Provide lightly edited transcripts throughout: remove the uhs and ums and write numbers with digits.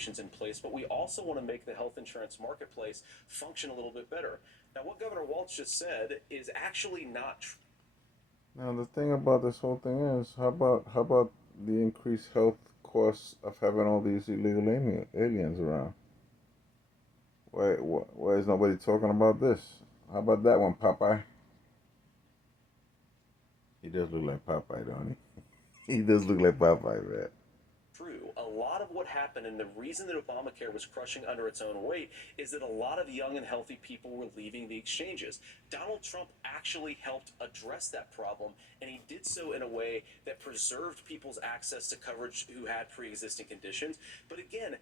regulations in place, but we also want to make the health insurance marketplace function a little bit better. Now, what Governor Walz just said is actually not true. Now the thing about this whole thing is, how about the increased health costs of having all these illegal aliens around? Why is nobody talking about this? How about that one, Popeye? He does look like Popeye, don't he? He does look like Popeye, man. True. A lot of what happened, and the reason that Obamacare was crushing under its own weight, is that a lot of young and healthy people were leaving the exchanges. Donald Trump actually helped address that problem, and he did so in a way that preserved people's access to coverage who had pre-existing conditions. But again,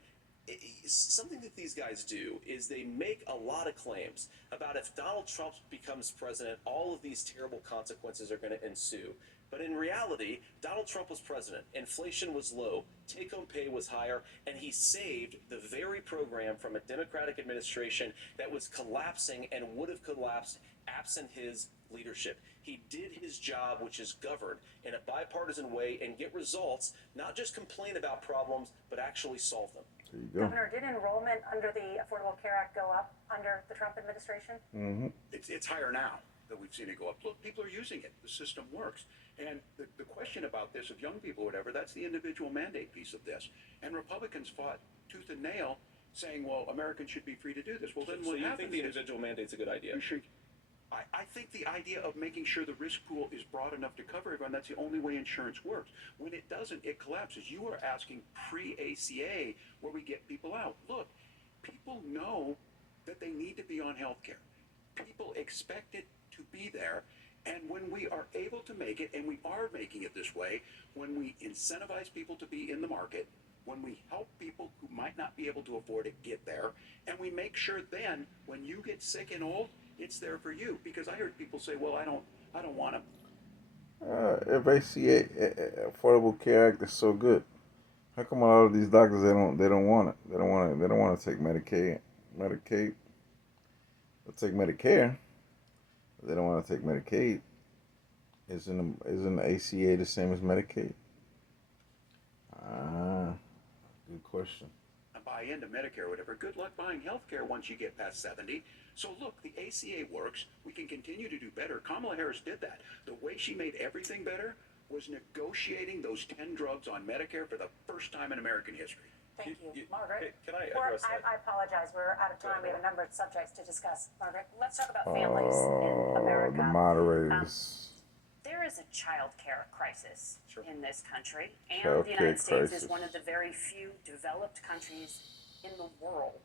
something that these guys do is they make a lot of claims about if Donald Trump becomes president, all of these terrible consequences are going to ensue. But in reality, Donald Trump was president, inflation was low, take home pay was higher, and he saved the very program from a Democratic administration that was collapsing and would have collapsed absent his leadership. He did his job, which is govern in a bipartisan way and get results, not just complain about problems, but actually solve them. There you go. Governor, did enrollment under the Affordable Care Act go up under the Trump administration? Mm-hmm. It's higher now that we've seen it go up. Look, people are using it. The system works. And the question about this, of young people or whatever, that's the individual mandate piece of this. And Republicans fought tooth and nail saying, well, Americans should be free to do this. Well, then So what you happens think the is individual mandate's a good idea? I think the idea of making sure the risk pool is broad enough to cover everyone, that's the only way insurance works. When it doesn't, it collapses. You are asking pre-ACA where we get people out. Look, people know that they need to be on health care. People expect it to be there. And when we are able to make it, and we are making it this way, when we incentivize people to be in the market, when we help people who might not be able to afford it get there, and we make sure then when you get sick and old, it's there for you. Because I heard people say, well, I don't want to. If ACA, Affordable Care Act is so good, how come a lot of these doctors they don't want it? They don't want to take Medicaid. They'll take Medicare. But they don't want to take Medicaid. Isn't the ACA the same as Medicaid? Ah, good question. Buy into Medicare or whatever. Good luck buying health care once you get past 70. So look, the ACA works. We can continue to do better. Kamala Harris did that. The way she made everything better was negotiating those 10 drugs on Medicare for the first time in American history. Thank you. Margaret? Can I address that? I apologize. We're out of time. We have a number of subjects to discuss. Margaret, let's talk about families in America. The moderators. There is a child care crisis in this country, and Child the United care States is crisis. one of the very few developed countries in the world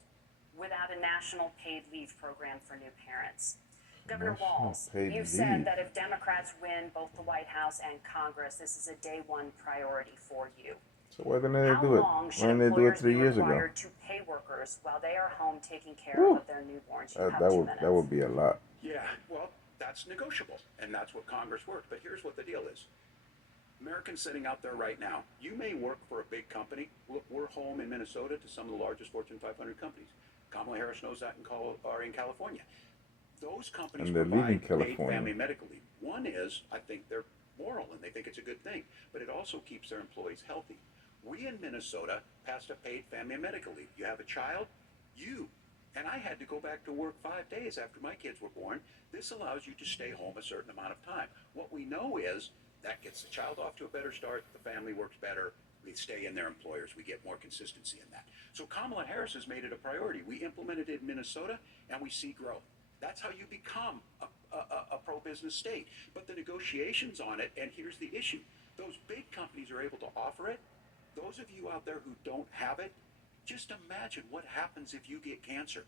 without a national paid leave program for new parents. Governor National Walz, paid you've said leave. that if Democrats win both the White House and Congress, this is a day one priority for you. So why didn't they How do it? long Why should didn't they do it employers 3 be years ago? required to pay workers while they are home taking care Whew. of their newborns? You That, have that 2 would minutes. that would be a lot. Yeah, well, that's negotiable, and that's what Congress worked. But here's what the deal is. Americans sitting out there right now, you may work for a big company. Look, we're home in Minnesota to some of the largest Fortune 500 companies. Kamala Harris knows that in California. Those companies And they're leaving provide paid California. family medical leave. One is, I think they're moral and they think it's a good thing, but it also keeps their employees healthy. We in Minnesota passed a paid family medical leave. You have a child, and I had to go back to work 5 days after my kids were born. This allows you to stay home a certain amount of time. What we know is that gets the child off to a better start, the family works better, we stay in their employers, we get more consistency in that. So Kamala Harris has made it a priority. We implemented it in Minnesota, and we see growth. That's how you become a pro-business state. But the negotiations on it, and here's the issue, those big companies are able to offer it. Those of you out there who don't have it, just imagine what happens if you get cancer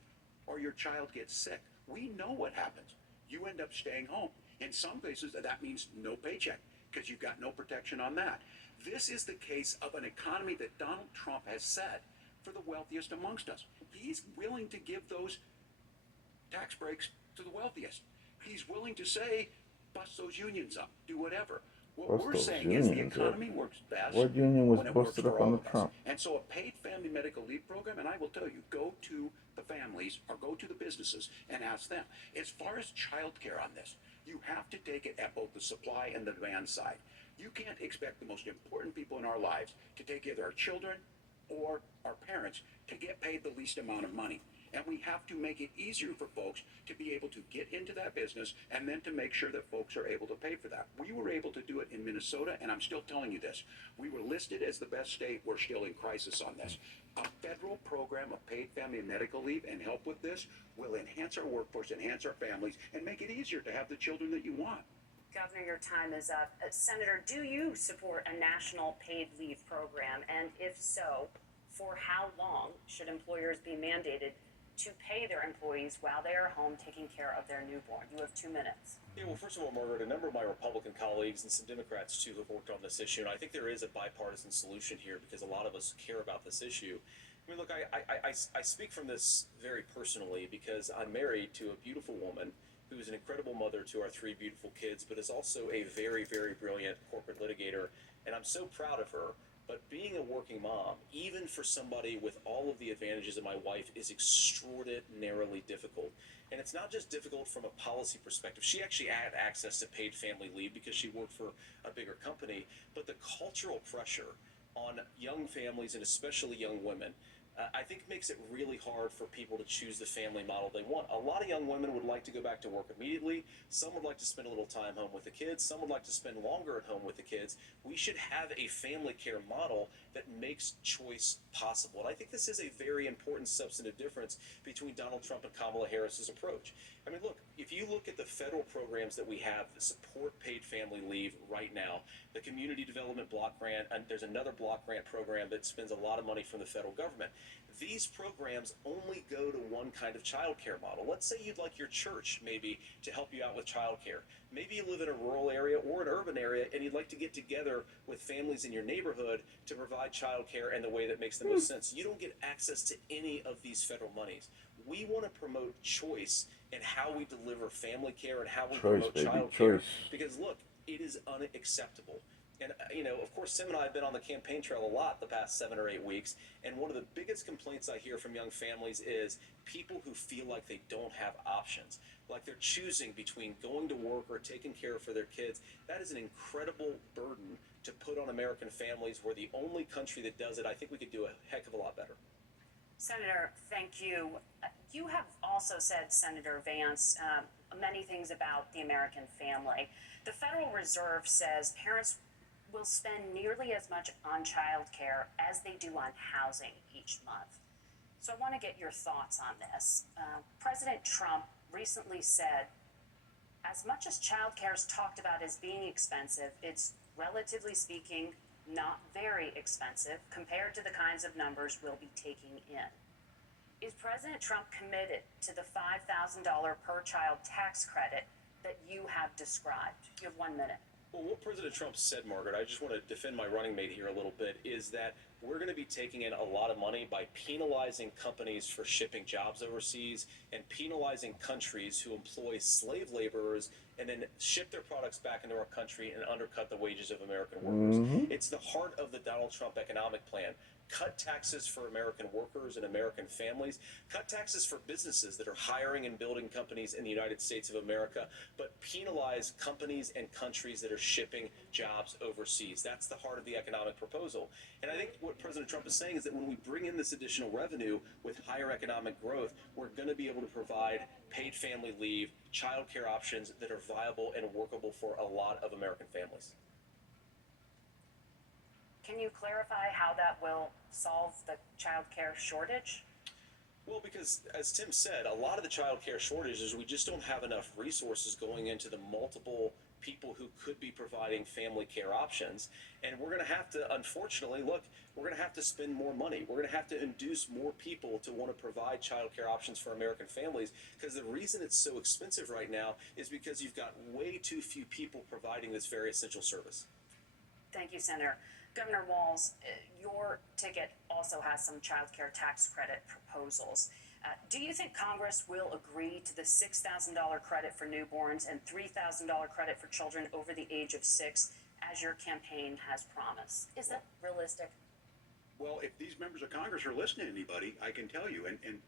or your child gets sick. We know what happens. You end up staying home. In some places, that means no paycheck because you've got no protection on that. This is the case of an economy that Donald Trump has said for the wealthiest amongst us. He's willing to give those tax breaks to the wealthiest. He's willing to say, bust those unions up, do whatever. What Bust we're those saying is the unions up. economy works best What union was when it works busted for up all under of us. Trump? And so a paid family medical leave program, and I will tell you, go to the families or go to the businesses and ask them. As far as child care on this, you have to take it at both the supply and the demand side. You can't expect the most important people in our lives to take care of our children, or our parents to get paid the least amount of money. And we have to make it easier for folks to be able to get into that business and then to make sure that folks are able to pay for that. We were able to do it in Minnesota, and I'm still telling you this. We were listed as the best state. We're still in crisis on this. A federal program of paid family and medical leave and help with this will enhance our workforce, enhance our families, and make it easier to have the children that you want. Governor, your time is up. Senator, do you support a national paid leave program? And if so, for how long should employers be mandated to pay their employees while they are home taking care of their newborn? You have 2 minutes. Yeah, well, first of all, Margaret, a number of my Republican colleagues and some Democrats too have worked on this issue, and I think there is a bipartisan solution here because a lot of us care about this issue. I mean, look, I speak from this very personally because I'm married to a beautiful woman who is an incredible mother to our 3 beautiful kids, but is also a very, very brilliant corporate litigator, and I'm so proud of her. But being a working mom, even for somebody with all of the advantages of my wife, is extraordinarily difficult. And it's not just difficult from a policy perspective. She actually had access to paid family leave because she worked for a bigger company. But the cultural pressure on young families and especially young women, I think makes it really hard for people to choose the family model they want. A lot of young women would like to go back to work immediately. Some would like to spend a little time home with the kids. Some would like to spend longer at home with the kids. We should have a family care model that makes choice possible. And I think this is a very important substantive difference between Donald Trump and Kamala Harris's approach. I mean, look, if you look at the federal programs that we have that support paid family leave right now, the Community Development Block Grant, and there's another block grant program that spends a lot of money from the federal government. These programs only go to one kind of child care model. Let's say you'd like your church maybe to help you out with child care. Maybe you live in a rural area or an urban area and you'd like to get together with families in your neighborhood to provide child care in the way that makes the most sense. You don't get access to any of these federal monies. We want to promote choice in how we deliver family care and how we promote child care. Because look, it is unacceptable. And, you know, of course, Tim and I have been on the campaign trail a lot the past 7 or 8 weeks. And one of the biggest complaints I hear from young families is people who feel like they don't have options, like they're choosing between going to work or taking care for their kids. That is an incredible burden to put on American families. We're the only country that does it. I think we could do a heck of a lot better. Senator, thank you. You have also said, Senator Vance, many things about the American family. The Federal Reserve says parents will spend nearly as much on child care as they do on housing each month. So I want to get your thoughts on this. President Trump recently said, as much as child care is talked about as being expensive, it's relatively speaking not very expensive compared to the kinds of numbers we'll be taking in. Is President Trump committed to the $5,000 per child tax credit that you have described? You have 1 minute. Well, what President Trump said, Margaret, I just want to defend my running mate here a little bit, is that we're going to be taking in a lot of money by penalizing companies for shipping jobs overseas and penalizing countries who employ slave laborers and then ship their products back into our country and undercut the wages of American workers. It's the heart of the Donald Trump economic plan. Cut taxes for American workers and American families. Cut taxes for businesses that are hiring and building companies in the United States of America, but penalize companies and countries that are shipping jobs overseas. That's the heart of the economic proposal. And I think what President Trump is saying is that when we bring in this additional revenue with higher economic growth, we're going to be able to provide paid family leave, child care options that are viable and workable for a lot of American families. Can you clarify how that will solve the child care shortage? Well, because as Tim said, a lot of the child care shortage is we just don't have enough resources going into the multiple people who could be providing family care options. And we're going to have to, unfortunately, look, we're going to have to spend more money. We're going to have to induce more people to want to provide child care options for American families, because the reason it's so expensive right now is because you've got way too few people providing this very essential service. Thank you, Senator. Governor Walz, your ticket also has some child care tax credit proposals. Do you think Congress will agree to the $6,000 credit for newborns and $3,000 credit for children over the age of 6, as your campaign has promised? Is that realistic? Well, if these members of Congress are listening to anybody, I can tell you, and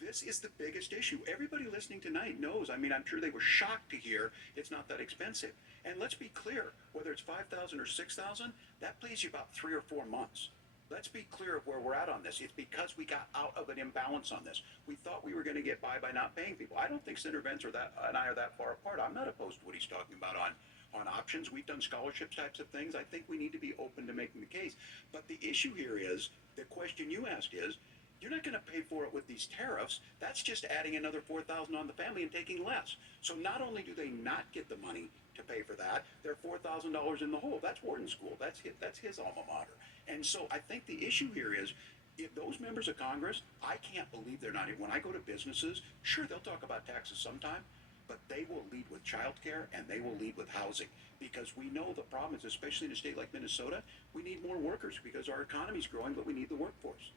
this is the biggest issue. Everybody listening tonight knows. I mean, I'm sure they were shocked to hear it's not that expensive. And let's be clear, whether it's $5,000 or $6,000, that pays you about 3 or 4 months. Let's be clear of where we're at on this. It's because we got out of an imbalance on this. We thought we were going to get by not paying people. I don't think Senator Vance and I are that far apart. I'm not opposed to what he's talking about on options. We've done scholarship types of things. I think we need to be open to making the case. But the issue here is, the question you asked is, you're not going to pay for it with these tariffs. That's just adding another $4,000 on the family and taking less. So not only do they not get the money to pay for that, they're $4,000 in the hole. That's Wharton School. That's his alma mater. And so I think the issue here is, if those members of Congress, I can't believe they're not. When I go to businesses, sure, they'll talk about taxes sometime, but they will lead with child care and they will lead with housing, because we know the problem is, especially in a state like Minnesota, we need more workers because our economy's growing, but we need the workforce.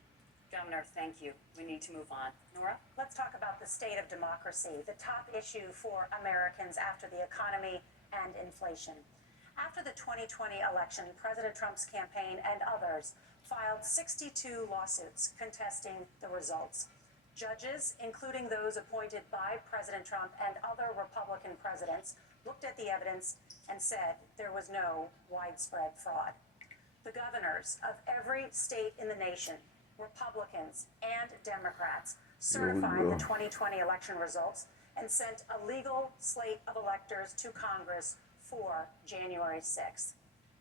Governor, thank you. We need to move on. Nora? Let's talk about the state of democracy, the top issue for Americans after the economy and inflation. After the 2020 election, President Trump's campaign and others filed 62 lawsuits contesting the results. Judges, including those appointed by President Trump and other Republican presidents, looked at the evidence and said there was no widespread fraud. The governors of every state in the nation, Republicans and Democrats, certified the 2020 election results and sent a legal slate of electors to Congress for January 6th.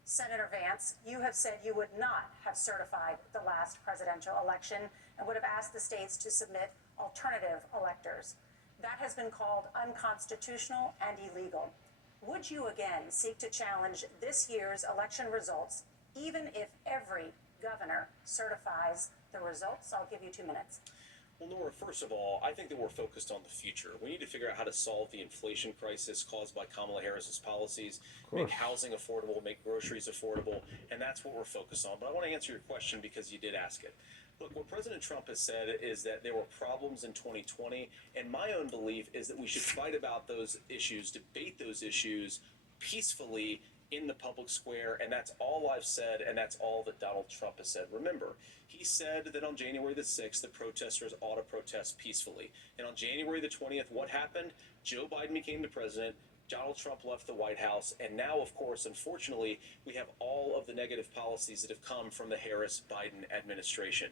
Senator Vance, you have said you would not have certified the last presidential election and would have asked the states to submit alternative electors. That has been called unconstitutional and illegal. Would you again seek to challenge this year's election results, even if every governor certifies the results? I'll give you 2 minutes. Well, Nora, first of all, I think that we're focused on the future. We need to figure out how to solve the inflation crisis caused by Kamala Harris's policies, make housing affordable, make groceries affordable, and that's what we're focused on. But I want to answer your question because you did ask it. Look, what President Trump has said is that there were problems in 2020, and my own belief is that we should fight about those issues, debate those issues peacefully in the public square, and that's all I've said, and that's all that Donald Trump has said. Remember, he said that on January the 6th, the protesters ought to protest peacefully. And on January the 20th, what happened? Joe Biden became the president, Donald Trump left the White House, and now, of course, unfortunately, we have all of the negative policies that have come from the Harris-Biden administration.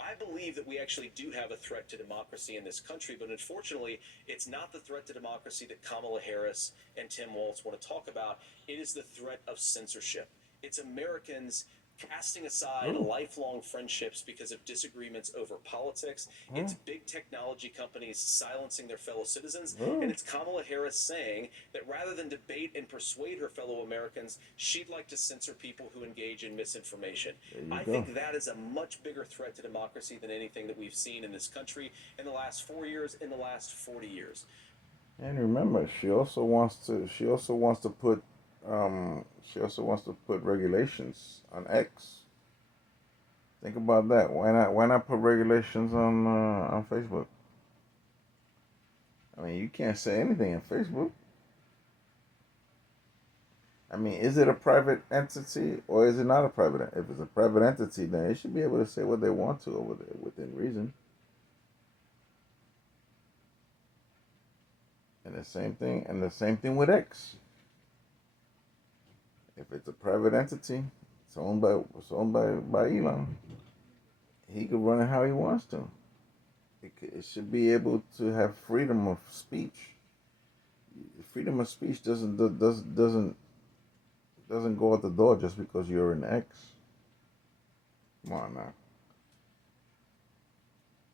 I believe that we actually do have a threat to democracy in this country, but unfortunately, it's not the threat to democracy that Kamala Harris and Tim Walz want to talk about. It is the threat of censorship. It's Americans casting aside lifelong friendships because of disagreements over politics. It's big technology companies silencing their fellow citizens. And it's Kamala Harris saying that rather than debate and persuade her fellow Americans, she'd like to censor people who engage in misinformation. I think that is a much bigger threat to democracy than anything that we've seen in this country in the last 4 years, in the last 40 years. And remember, she also wants to put regulations on X. Think about that. Why not put regulations on Facebook? I mean, you can't say anything on Facebook. I mean, is it a private entity or is it not a private? If it's a private entity, then they should be able to say what they want to over there within reason. And the same thing with X. If it's a private entity, it's owned by Elon, he can run it how he wants to. It should be able to have freedom of speech. Freedom of speech doesn't go out the door just because you're an X. Come on now.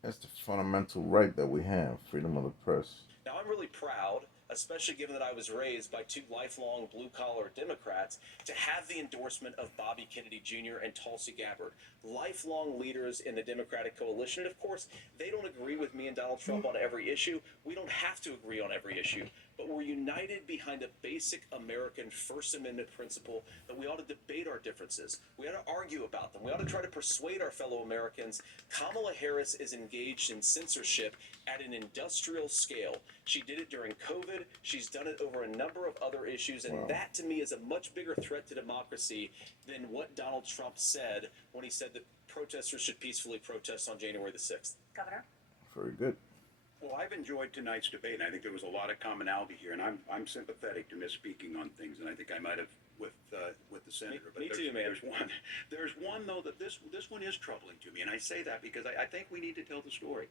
That's the fundamental right that we have, freedom of the press. Now, I'm really proud, especially given that I was raised by two lifelong blue-collar Democrats, to have the endorsement of Bobby Kennedy Jr. and Tulsi Gabbard, lifelong leaders in the Democratic coalition. And of course, they don't agree with me and Donald Trump on every issue. We don't have to agree on every issue, but we're united behind a basic American First Amendment principle that we ought to debate our differences. We ought to argue about them. We ought to try to persuade our fellow Americans. Kamala Harris is engaged in censorship at an industrial scale. She did it during COVID. She's done it over a number of other issues, and that to me is a much bigger threat to democracy than what Donald Trump said when he said that protesters should peacefully protest on January the 6th. Governor? Very good. Well, I've enjoyed tonight's debate, and I think there was a lot of commonality here, and I'm sympathetic to misspeaking on things, and I think I might have with the senator. Me too, man. There's one though that this one is troubling to me, and I say that because I think we need to tell the story.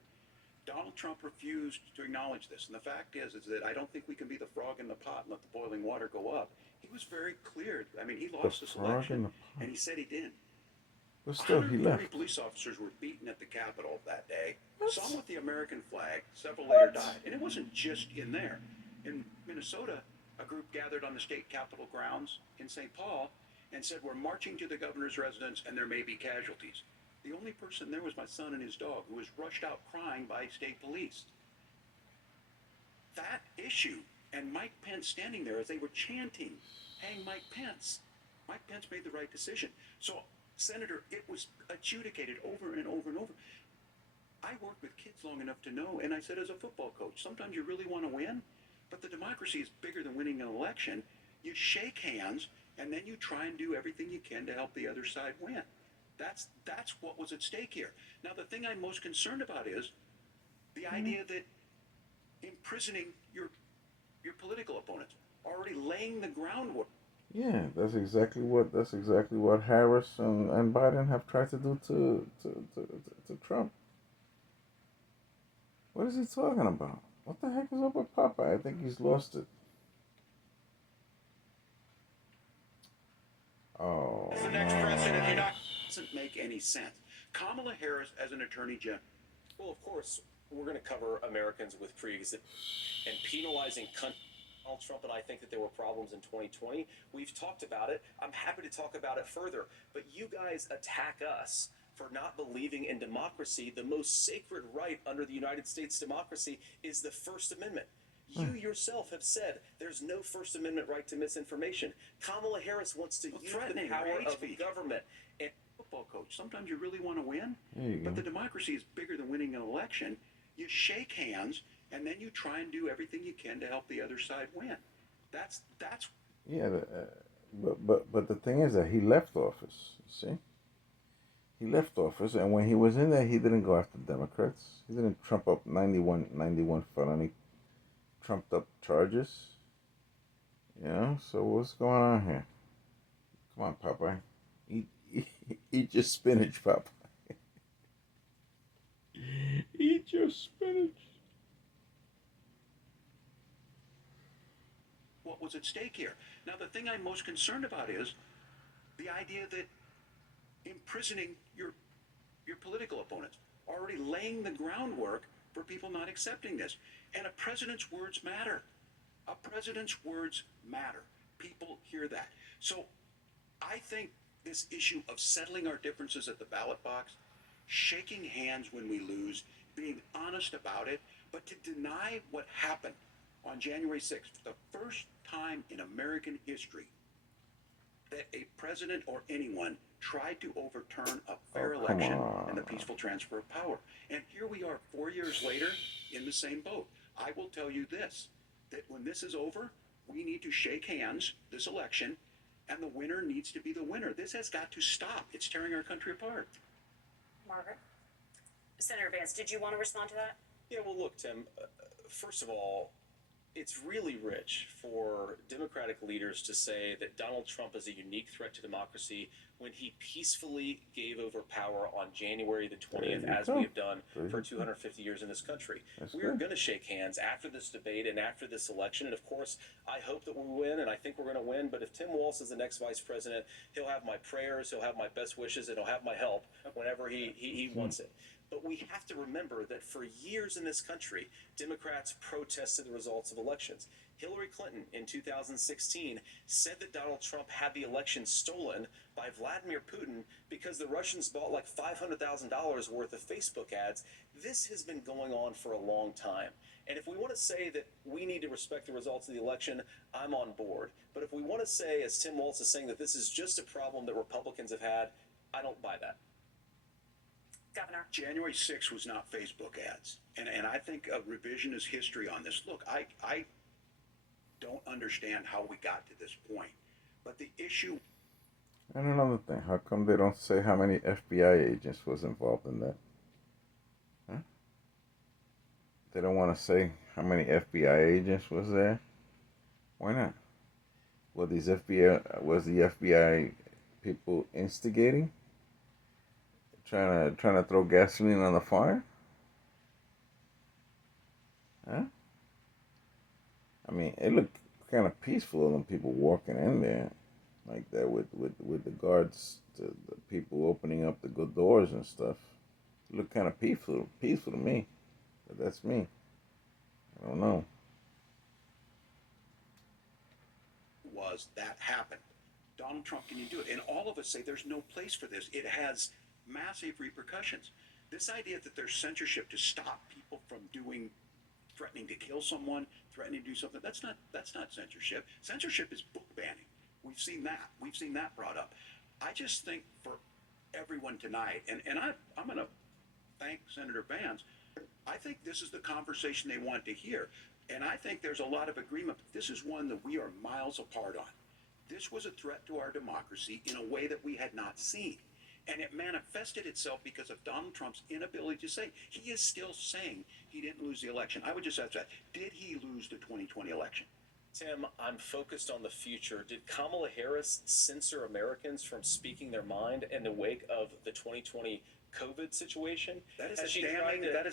Donald Trump refused to acknowledge this, and the fact is that I don't think we can be the frog in the pot and let the boiling water go up. He was very clear. I mean, he lost this election, and he said he didn't. But still, he 130 left. police officers were beaten at the Capitol that day. Some with the American flag. Several later died. And it wasn't just in there. In Minnesota, a group gathered on the state capitol grounds in St. Paul and said, "We're marching to the governor's residence and there may be casualties." The only person there was my son and his dog, who was rushed out crying by state police. That issue, and Mike Pence standing there as they were chanting, "Hang Mike Pence." Mike Pence made the right decision. So, Senator, it was adjudicated over and over and over. I worked with kids long enough to know, and I said as a football coach, sometimes you really want to win, but the democracy is bigger than winning an election. You shake hands, and then you try and do everything you can to help the other side win. That's what was at stake here. Now, the thing I'm most concerned about is the idea that imprisoning your political opponents, already laying the groundwork. Yeah, that's exactly what Harris and Biden have tried to do to Trump. What is he talking about? What the heck is up with Papa? I think he's lost it. Oh, As the next president, doesn't make any sense. Kamala Harris as an attorney general. Well, of course, we're going to cover Americans with pre-existing and penalizing Donald Trump, and I think that there were problems in 2020. We've talked about it. I'm happy to talk about it further. But you guys attack us for not believing in democracy. The most sacred right under the United States democracy is the First Amendment. You yourself have said there's no First Amendment right to misinformation. Kamala Harris wants to use the power of the government. And football coach, sometimes you really want to win, but the democracy is bigger than winning an election. You shake hands, and then you try and do everything you can to help the other side win. That's yeah. But the thing is that he left office. You see, he left office, and when he was in there, he didn't go after Democrats. He didn't trump up 91 felony trumped up charges. You know, so what's going on here? Come on, Popeye. Eat your spinach, Popeye. Eat your spinach. what was at stake here. Now, the thing I'm most concerned about is the idea that imprisoning your political opponents, already laying the groundwork for people not accepting this. And a president's words matter. A president's words matter. People hear that. So I think this issue of settling our differences at the ballot box, shaking hands when we lose, being honest about it, but to deny what happened on January 6th, the first time in American history that a president or anyone tried to overturn a fair election and the peaceful transfer of power. And here we are 4 years later in the same boat. I will tell you this, that when this is over, we need to shake hands this election, and the winner needs to be the winner. This has got to stop. It's tearing our country apart. Margaret? Senator Vance, did you want to respond to that? Yeah, well, look, Tim, first of all, it's really rich for Democratic leaders to say that Donald Trump is a unique threat to democracy when he peacefully gave over power on January the 20th, as we have done for 250 years in this country. We're going to shake hands after this debate and after this election. And of course, I hope that we win, and I think we're going to win. But if Tim Walz is the next vice president, he'll have my prayers, he'll have my best wishes, and he'll have my help whenever he wants it. But we have to remember that for years in this country, Democrats protested the results of elections. Hillary Clinton in 2016 said that Donald Trump had the election stolen by Vladimir Putin because the Russians bought like $500,000 worth of Facebook ads. This has been going on for a long time. And if we want to say that we need to respect the results of the election, I'm on board. But if we want to say, as Tim Walz is saying, that this is just a problem that Republicans have had, I don't buy that. Governor. January 6th was not Facebook ads. And I think a revisionist history on this. Look, I don't understand how we got to this point. But the issue... And another thing, how come they don't say how many FBI agents was involved in that? Huh? They don't want to say how many FBI agents was there? Why not? what these FBI was the FBI people instigating, trying to throw gasoline on the fire? Huh? I mean, it looked kind of peaceful, them people walking in there like that with the guards, the people opening up the good doors and stuff. It looked kind of peaceful to me. But that's me. I don't know. Was that happened? Donald Trump, can you do it? And all of us say there's no place for this. It has massive repercussions. This idea that there's censorship to stop people from threatening to kill someone, threatening to do something, that's not censorship. Censorship is book banning. We've seen that. We've seen that brought up. I just think for everyone tonight, and I'm going to thank Senator Vance. I think this is the conversation they want to hear. And I think there's a lot of agreement. This is one that we are miles apart on. This was a threat to our democracy in a way that we had not seen. And it manifested itself because of Donald Trump's inability to say. He is still saying he didn't lose the election. I would just ask that. Did he lose the 2020 election? Tim, I'm focused on the future. Did Kamala Harris censor Americans from speaking their mind in the wake of the 2020 COVID situation? That is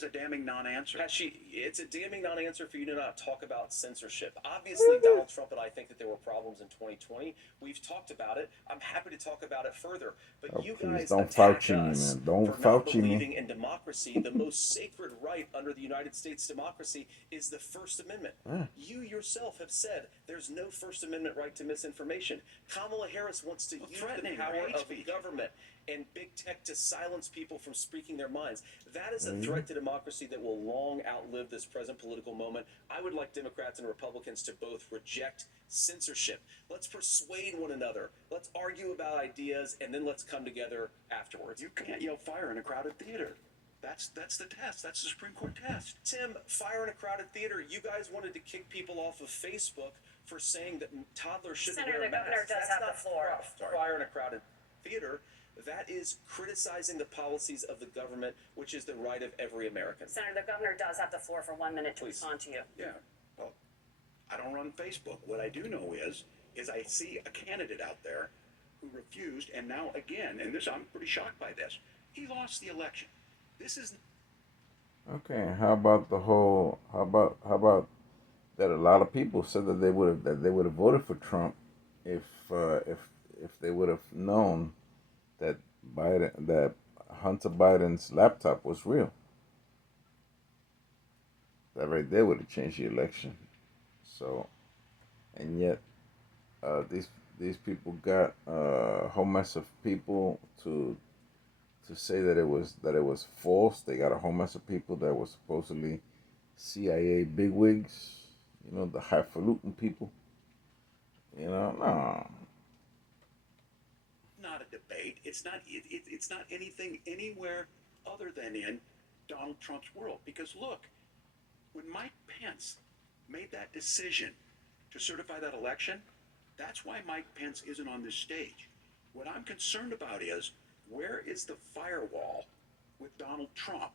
a damning non-answer. It's a damning non-answer for you to not talk about censorship. Obviously, Donald Trump and I think that there were problems in 2020. We've talked about it. I'm happy to talk about it further. But you guys don't attack Fauci me, us man. Don't for not Fauci me. believing in democracy. The most sacred right under the United States democracy is the First Amendment. You yourself have said there's no First Amendment right to misinformation. Kamala Harris wants to use the power of government and big tech to silence people from speaking their minds. That is a threat to democracy that will long outlive this present political moment. I would like Democrats and Republicans to both reject censorship. Let's persuade one another. Let's argue about ideas, and then let's come together afterwards. You can't yell fire in a crowded theater. That's the test. That's the Supreme Court test. Tim, fire in a crowded theater. You guys wanted to kick people off of Facebook for saying that toddlers shouldn't wear masks. Senator, the governor does have the floor. Fire in a crowded theater. That is criticizing the policies of the government, which is the right of every American. Senator, the governor does have the floor for 1 minute to respond to you. Yeah. Well, I don't run Facebook. What I do know is I see a candidate out there who refused, and now again, and this I'm pretty shocked by this. He lost the election. This is Okay. How about that? A lot of people said that they would have voted for Trump if they would have known that Hunter Biden's laptop was real. That right there would have changed the election. So, and yet, these people got a whole mess of people to say that it was false. They got a whole mess of people that were supposedly CIA bigwigs. You know, the highfalutin people. You know, no. not a debate. It's not anything anywhere other than in Donald Trump's world. Because look, when Mike Pence made that decision to certify that election, that's why Mike Pence isn't on this stage. What I'm concerned about is, where is the firewall with Donald Trump?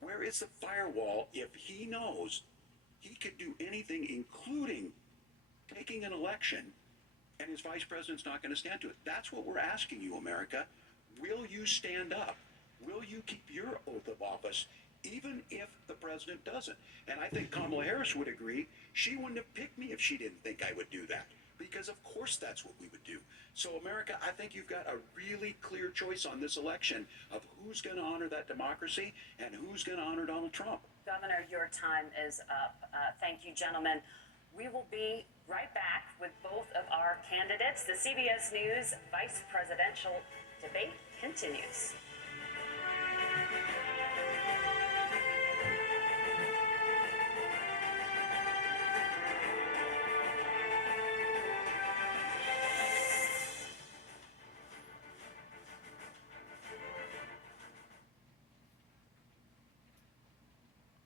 Where is the firewall if he knows he could do anything, including taking an election, and his vice president's not going to stand to it? That's what we're asking you, America. Will you stand up? Will you keep your oath of office, even if the president doesn't? And I think Kamala Harris would agree. She wouldn't have picked me if she didn't think I would do that, because of course that's what we would do. So America, I think you've got a really clear choice on this election of who's going to honor that democracy and who's going to honor Donald Trump. Governor, your time is up. Thank you, gentlemen. We will be right back with both of our candidates. The CBS News vice presidential debate continues.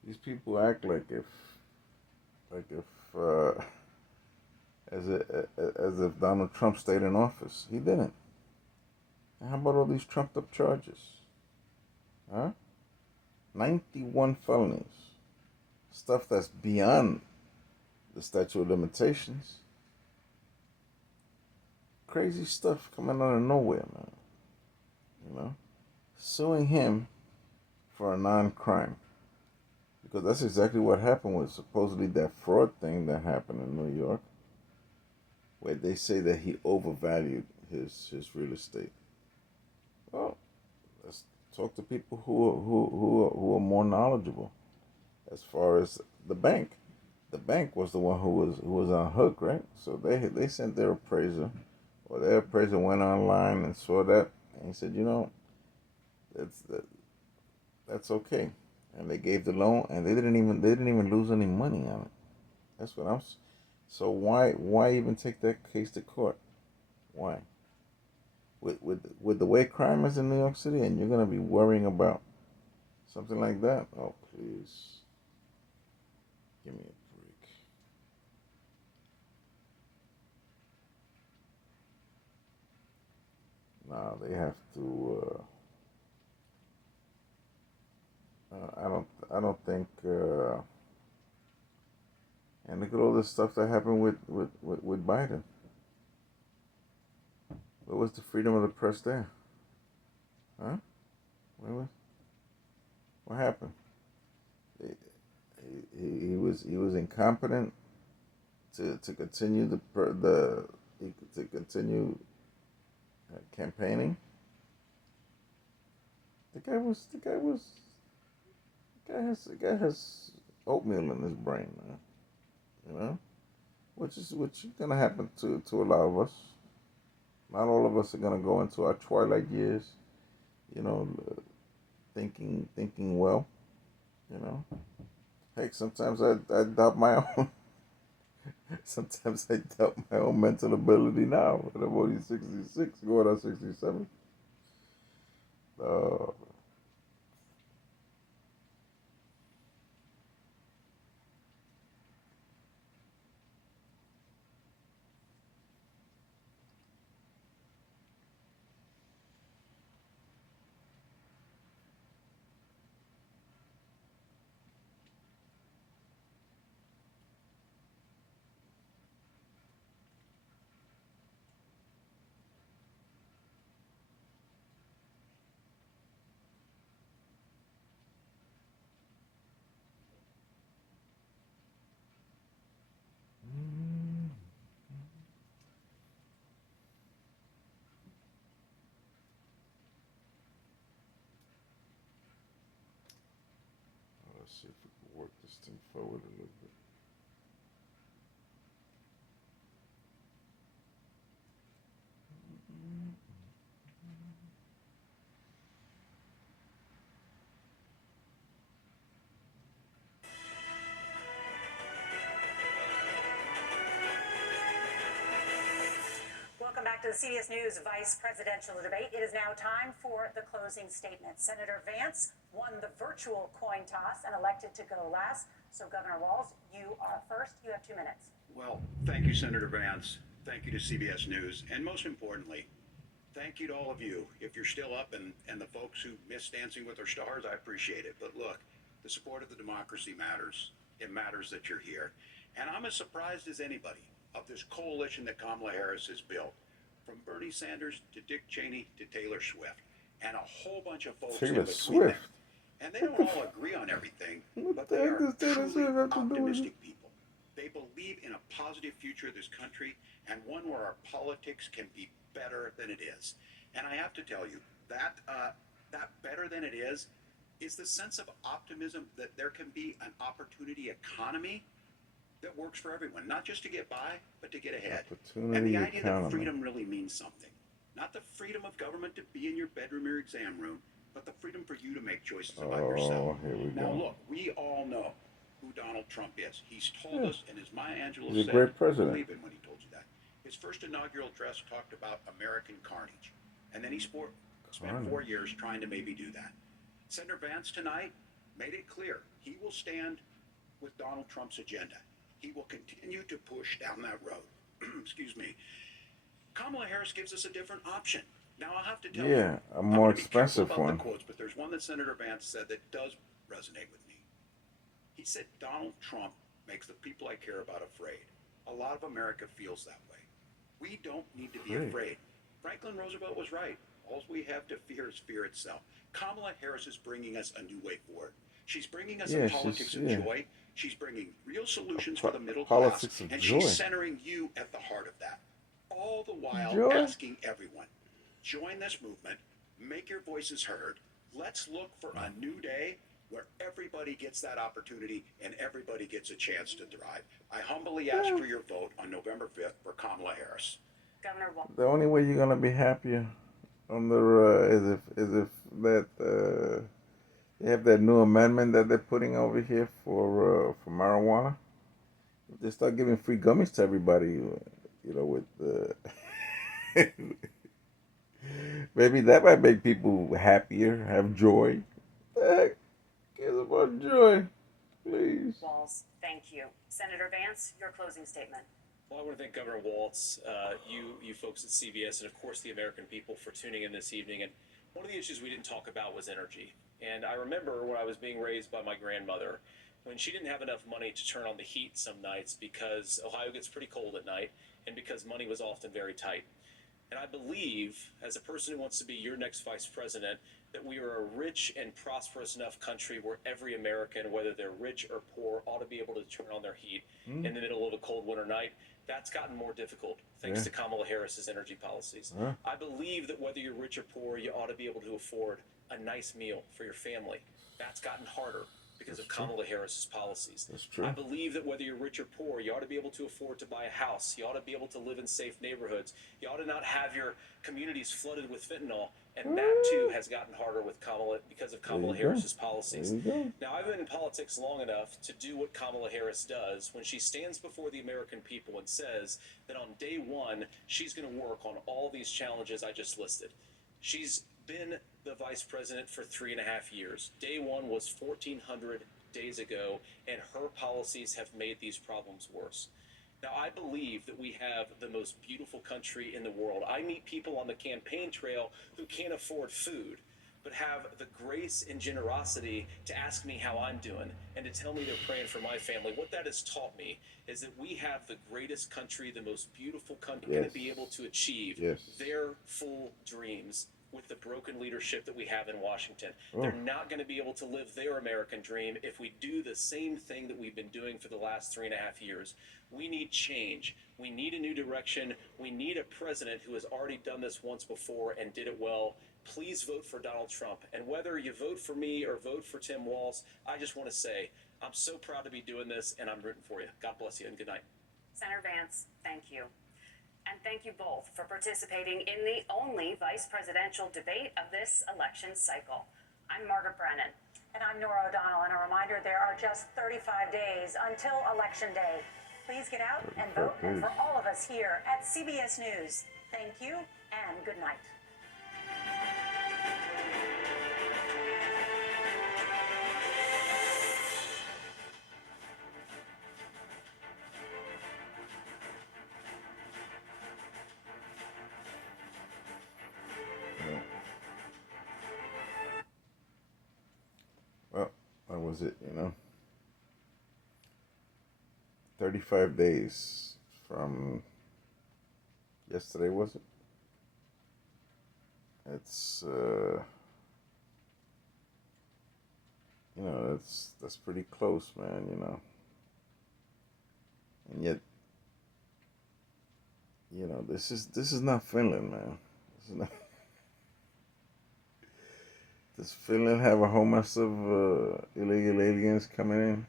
These people act as if Donald Trump stayed in office. He didn't. And how about all these trumped up charges? Huh? 91 felonies. Stuff that's beyond the statute of limitations. crazy stuff coming out of nowhere, man. You know, suing him for a non-crime, because that's exactly what happened with supposedly that fraud thing that happened in New York, where they say that he overvalued his real estate. Well, let's talk to people who are more knowledgeable as far as the bank. The bank was the one who was on hook, right? So they sent their appraiser, or their appraiser went online and saw that, and he said, that's that's okay, and they gave the loan, and they didn't even lose any money on it. That's what I'm. So why even take that case to court? Why? With the way crime is in New York City, and you're gonna be worrying about something like that? Oh, please, give me a break. No, they have to. I don't think. And look at all this stuff that happened with Biden. Where was the freedom of the press there? Huh? What happened? He was incompetent to continue to continue campaigning. The guy has oatmeal in his brain, man. You know, which is gonna happen to a lot of us. Not all of us are gonna go into our twilight years, you know, thinking well. You know, heck, sometimes I doubt my own. Sometimes I doubt my own mental ability now. But I'm only 66, going on 67. Uh, let's see if we can work this thing forward a little bit. Welcome back to the CBS News Vice Presidential Debate. It is now time for the closing statement. Senator Vance won the virtual coin toss and elected to go last. So, Governor Walz, you are first. You have 2 minutes. Well, thank you, Senator Vance. Thank you to CBS News. And most importantly, thank you to all of you. If you're still up and the folks who miss Dancing with Our Stars, I appreciate it. But look, the support of the democracy matters. It matters that you're here. And I'm as surprised as anybody of this coalition that Kamala Harris has built, from Bernie Sanders to Dick Cheney to Taylor Swift, and a whole bunch of folks Taylor in between Swift. them. And they don't all agree on everything, What but the they heck are does Taylor truly Swift have to do with it? optimistic people. They believe in a positive future of this country and one where our politics can be better than it is. And I have to tell you, that better than it is the sense of optimism that there can be an opportunity economy that works for everyone, not just to get by, but to get ahead. And the idea that freedom really means something. Not the freedom of government to be in your bedroom or exam room, but the freedom for you to make choices about yourself. Here we Now go. look, we all know who Donald Trump is. He's told us, and as Maya Angelou He's a said, great president. believe him when he told you that. His first inaugural address talked about American carnage. And then he spent 4 years trying to maybe do that. Senator Vance tonight made it clear he will stand with Donald Trump's agenda. He will continue to push down that road. Excuse me. Kamala Harris gives us a different option. Now I'll have to tell you, Yeah, a I'm more gonna be careful expensive about one. the quotes, but there's one that Senator Vance said that does resonate with me. He said, Donald Trump makes the people I care about afraid. A lot of America feels that way. We don't need to be Great. afraid. Franklin Roosevelt was right. All we have to fear is fear itself. Kamala Harris is bringing us a new way forward. She's bringing us a Yeah, politics of joy. She's bringing real solutions for the middle class, politics of and she's joy. centering you at the heart of that. All the while Joy. asking everyone, join this movement, make your voices heard. Let's look for a new day where everybody gets that opportunity and everybody gets a chance to thrive. I humbly ask for your vote on November 5th for Kamala Harris. Governor The only way you're gonna be happier on the is if that they have that new amendment that they're putting over here for marijuana. If they start giving free gummies to everybody, with maybe that might make people happier, have joy. The heck cares about joy, please? Walz, thank you. Senator Vance, your closing statement. Well, I want to thank Governor Walz, you folks at CBS, and of course the American people for tuning in this evening. And one of the issues we didn't talk about was energy. And I remember when I was being raised by my grandmother, when she didn't have enough money to turn on the heat some nights because Ohio gets pretty cold at night and because money was often very tight. And I believe, as a person who wants to be your next vice president, that we are a rich and prosperous enough country where every American, whether they're rich or poor, ought to be able to turn on their heat in the middle of a cold winter night. That's gotten more difficult thanks to Kamala Harris's energy policies. I believe that whether you're rich or poor, you ought to be able to afford a nice meal for your family. That's gotten harder because of Kamala Harris's policies. That's true. I believe that whether you're rich or poor, you ought to be able to afford to buy a house. You ought to be able to live in safe neighborhoods. You ought to not have your communities flooded with fentanyl. And that too has gotten harder with Kamala because of Kamala Harris's policies. Now, I've been in politics long enough to do what Kamala Harris does when she stands before the American people and says that on day one, she's going to work on all these challenges I just listed. She's been the vice president for 3.5 years. Day one was 1,400 days ago, and her policies have made these problems worse. Now, I believe that we have the most beautiful country in the world. I meet people on the campaign trail who can't afford food, but have the grace and generosity to ask me how I'm doing and to tell me they're praying for my family. What that has taught me is that we have the greatest country, the most beautiful country, going to be able to achieve their full dreams with the broken leadership that we have in Washington. They're not going to be able to live their American dream if we do the same thing that we've been doing for the last 3.5 years. We need change. We need a new direction. We need a president who has already done this once before and did it well. Please vote for Donald Trump. And whether you vote for me or vote for Tim Walz, I just want to say I'm so proud to be doing this, and I'm rooting for you. God bless you, and good night. Senator Vance, thank you. And thank you both for participating in the only vice presidential debate of this election cycle. I'm Margaret Brennan. And I'm Nora O'Donnell. And a reminder, there are just 35 days until Election Day. Please get out and vote. And for all of us here at CBS News, thank you and good night. Well, that was it, 35 days from yesterday, was it? It's, that's pretty close, man, And yet, this is not Finland, man. This is not. Does Finland have a whole mess of illegal aliens coming in?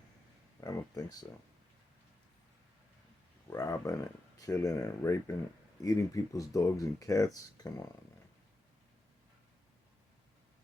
I don't think so. Robbing and killing and raping, eating people's dogs and cats. Come on, man.